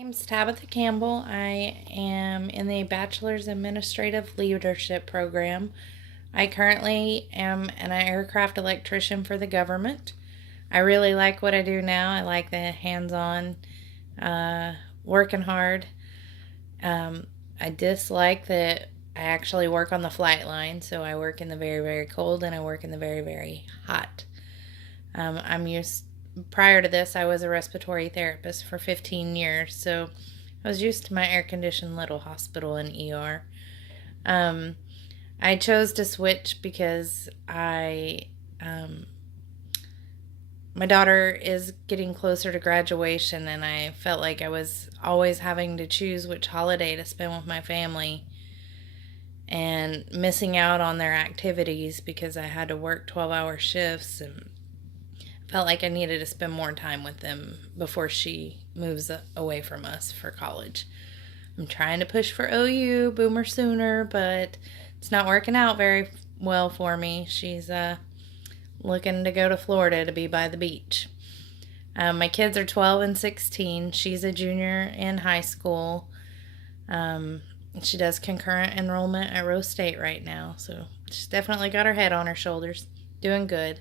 My name's Tabitha Campbell. I am in the Bachelor's Administrative Leadership Program. I currently am an aircraft electrician for the government. I really like what I do now. I like the hands-on, working hard. I dislike that I actually work on the flight line, so I work in the very, very cold and I work in the very, very hot. I'm used Prior to this, I was a respiratory therapist for 15 years, so I was used to my air conditioned little hospital and ER. Um, I chose to switch because my daughter is getting closer to graduation, and I felt like I was always having to choose which holiday to spend with my family and missing out on their activities because I had to work 12-hour shifts and felt like I needed to spend more time with them before she moves away from us for college. I'm trying to push for OU, Boomer Sooner, but it's not working out very well for me. She's looking to go to Florida to be by the beach. My kids are 12 and 16. She's a junior in high school. She does concurrent enrollment at Rose State right now, so she's definitely got her head on her shoulders. Doing good.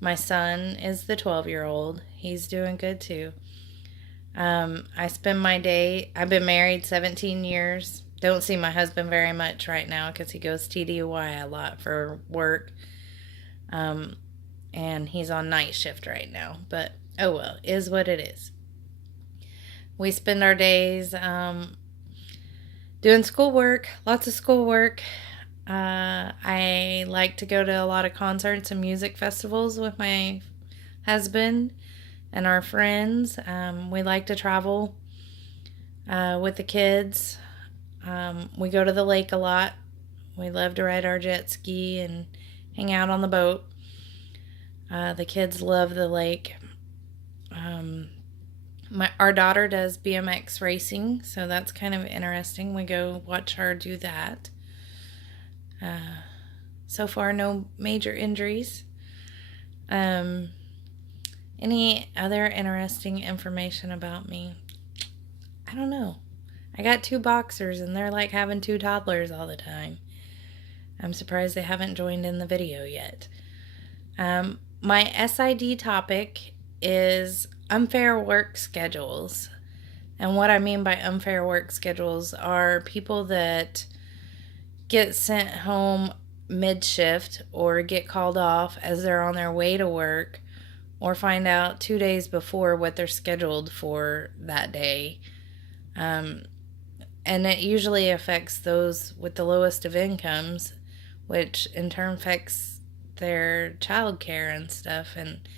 My son is the 12-year-old. He's doing good too. I spend my day, I've been married 17 years. Don't see my husband very much right now because he goes TDY a lot for work. And he's on night shift right now. But oh well, is what it is. We spend our days doing schoolwork, lots of schoolwork. I like to go to a lot of concerts and music festivals with my husband and our friends. We like to travel with the kids. We go to the lake a lot. We love to ride our jet ski and hang out on the boat. The kids love the lake. Our daughter does BMX racing, so that's kind of interesting. We go watch her do that. So far, no major injuries. Any other interesting information about me? I don't know. I got two boxers and they're like having two toddlers all the time. I'm surprised they haven't joined in the video yet. My SID topic is unfair work schedules. And what I mean by unfair work schedules are people that get sent home mid-shift or get called off as they're on their way to work or find out 2 days before what they're scheduled for that day. And it usually affects those with the lowest of incomes, which in turn affects their child care and stuff. And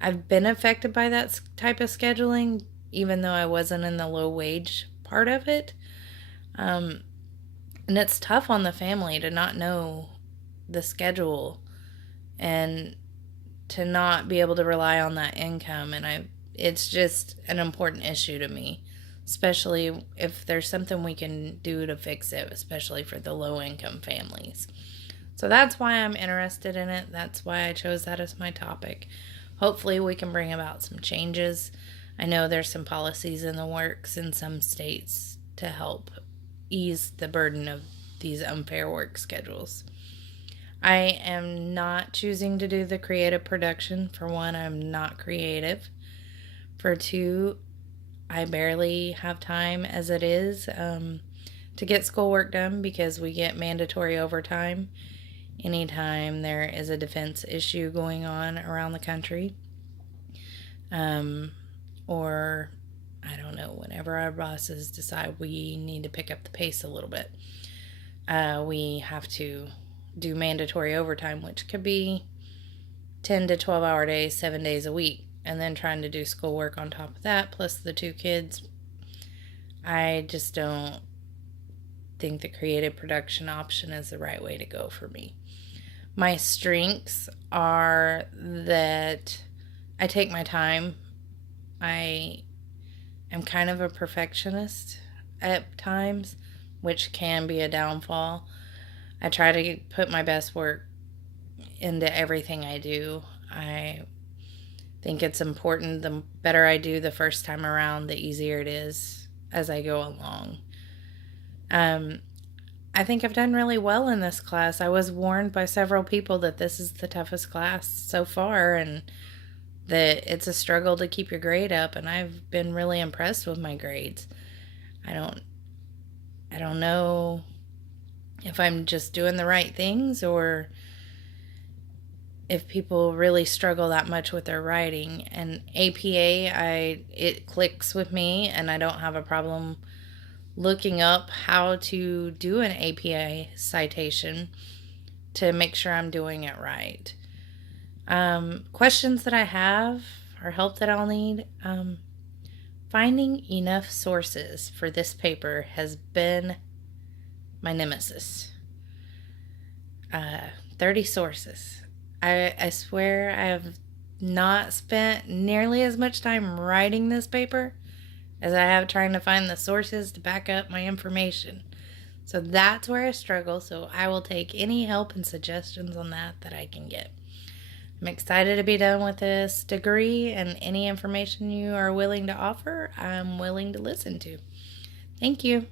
I've been affected by that type of scheduling, even though I wasn't in the low wage part of it. And it's tough on the family to not know the schedule and to not be able to rely on that income. And it's just an important issue to me, especially if there's something we can do to fix it, especially for the low income families. So that's why I'm interested in it. That's why I chose that as my topic. Hopefully we can bring about some changes. I know there's some policies in the works in some states to help ease the burden of these unfair work schedules. I am not choosing to do the creative production. For one, I'm not creative. For two, I barely have time as it is to get schoolwork done because we get mandatory overtime anytime there is a defense issue going on around the country. Or, I don't know, whenever our bosses decide we need to pick up the pace a little bit, we have to do mandatory overtime, which could be 10 to 12 hour days, 7 days a week, and then trying to do schoolwork on top of that, plus the two kids. I just don't think the creative production option is the right way to go for me. My strengths are that I take my time. I am kind of a perfectionist at times, which can be a downfall. I try to put my best work into everything I do. I think it's important. The better I do the first time around, the easier it is as I go along. I think I've done really well in this class. I was warned by several people that this is the toughest class so far and that it's a struggle to keep your grade up, and I've been really impressed with my grades. I don't know if I'm just doing the right things or if people really struggle that much with their writing. And APA, it clicks with me, and I don't have a problem looking up how to do an APA citation to make sure I'm doing it right. Questions that I have or help that I'll need. Finding enough sources for this paper has been my nemesis. 30 sources. I swear I have not spent nearly as much time writing this paper as I have trying to find the sources to back up my information. So that's where I struggle, so I will take any help and suggestions on that I can get. I'm excited to be done with this degree, and any information you are willing to offer, I'm willing to listen to. Thank you.